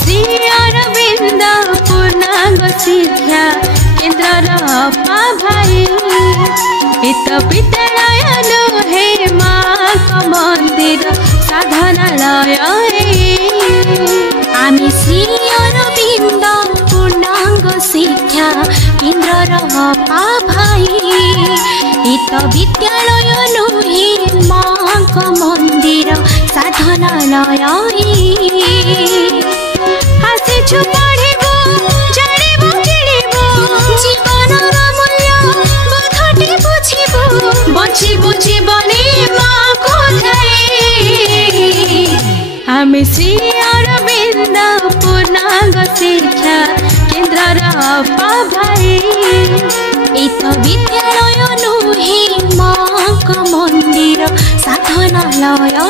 श्री अरविंद पूर्णांग शिक्षा केन्द्र भाई इत विद्यालय नुहे माँ मंदिर साधनालय आमी श्री अरविंद पूर्णांग शिक्षा केन्द्र भाई इत विद्यालय नुहे माँ मंदिर साधनालय आसिछु पढ़िबो जानिबो किनिबो जीवनर मूल्य बोधटी बुझिबो बचिबो जीवने माको धरि आमी श्री अरविंद पूर्णांग शिक्षा केन्द्र भाई इत विद्यालय नुहे माँ मंदिर साधनालय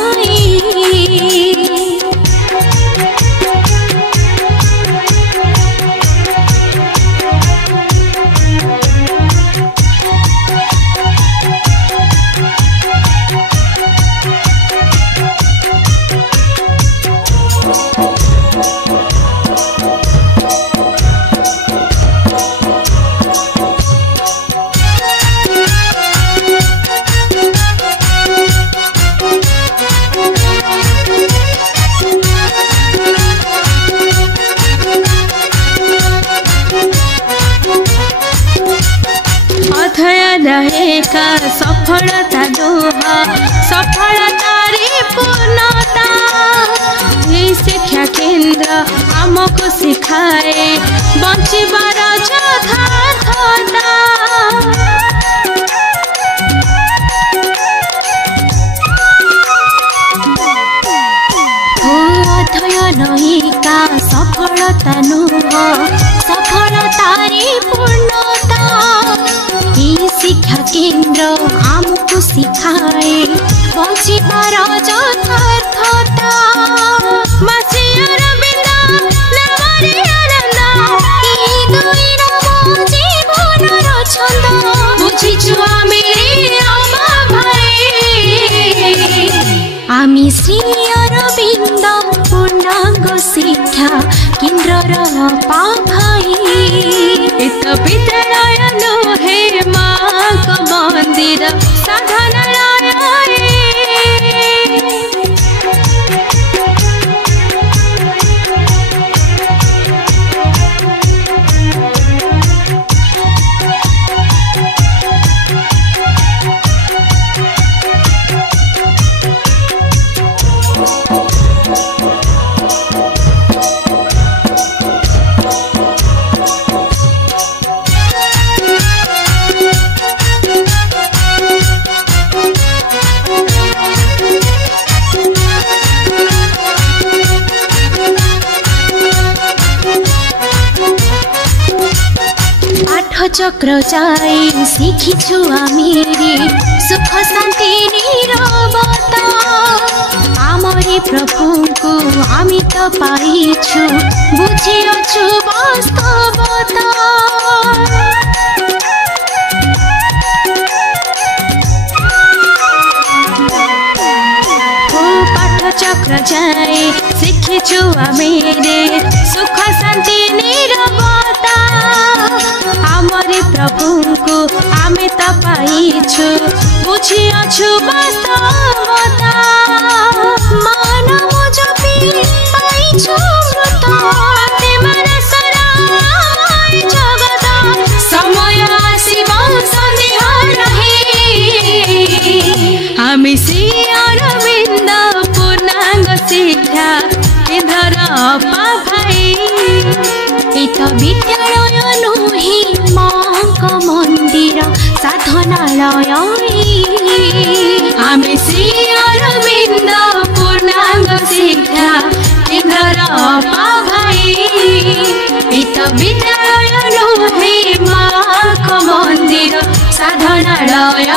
का सफलता दोहा सफलतारी पूर्णता शिक्षा केन्द्र आमको सिखाए बंचिबार यथार्थता अध्ययन का सफलता नुह सफलतारी पूर्णता शिक्षा केन्द्र आमको सिखाए बंचिबार यथार्थता मासी अरविंद नामरे आनंद ई दुईर मो जीवनर छंद बुझिछु आमी आमा भाई आमी श्री अरविंद पूर्णांग शिक्षा केन्द्र भाई इत विद्यालय नुहे माँ मंदिर साधनालय चक्र जाई शिखिछु आमिरे सुख शांति निरवता आमरे प्रभु को आमी त पाइछु बुझिछु वास्तवता पाठ चक्र जाई शिखिछु आमिरे सुख शांति निरवता आमरे प्रभु को आमे त पाइछु बुझिछु वास्तवता मानव जपी पाइछु मृत तेमर सराय जगत समय आसिब सन्देह रहे हामी श्री अरविंद पूर्णांग शिक्षा केन्द्र भाई इत विद्यालय नुहे माँ मंदिर साधनालय आमी श्री अरविंद पूर्णांग शिक्षा केन्द्र भाई इत विद्यालय नुहे माँ मंदिर साधनालय